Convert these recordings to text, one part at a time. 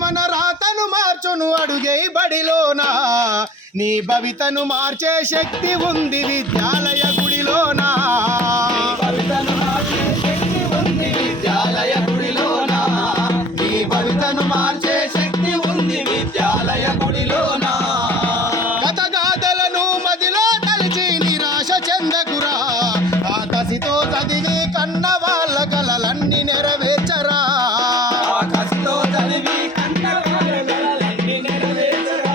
మన రాతను మార్చును అడుగే బడిలోనా నీ భవితను మార్చే శక్తి ఉంది విద్యాలయ గుడిలోనా భవితను మార్చే శక్తి ఉంది విద్యాలయ గుడిలోనా నీ భవితను మార్చే శక్తి ఉంది విద్యాలయ గుడిలోనా కథగాథలను మదిలో తలిచి నిరాశ చెందకురా ఆకసితో చదివి కన్న వాళ్ళ కలలన్నీ నెరవేర్చరా ఆకసితో చదివి కన్న వాళ్ళ కలలన్నీ నెరవేర్చరా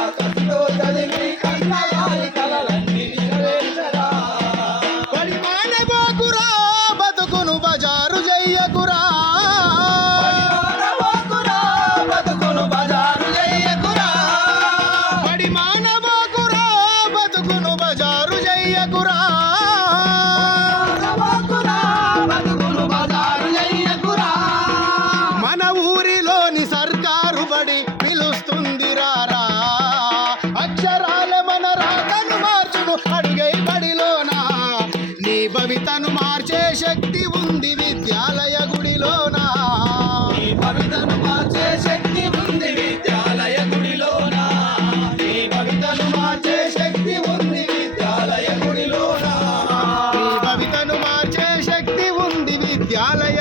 ఆకసితో చదివి కన్న వాళ్ళ కలలన్నీ నెరవేర్చరా పడి మానబోకురా బతుకును బజారు చెయ్యకురా బతుకును బజారు చెయ్యకురా పడి మానబోకురా బతుకును బజారు చెయ్యకురా మన ఊరిలోని సర్కారు బడి పిలుస్తుంది రారా అక్షరాల మన రాతను మార్చును అడుగై బడిలోనా నీ భవితను మార్చే శక్తి ఉంది విద్యాలయ గుడిలోనా నీ భవితను మార్చే శక్తి ఉంది విద్యాలయ గుడిలోనా నీ భవితను మార్చే శక్తి ఉంది విద్యాలయ గుడిలోనా నీ భవితను మార్చే శక్తి ఉంది విద్యాలయ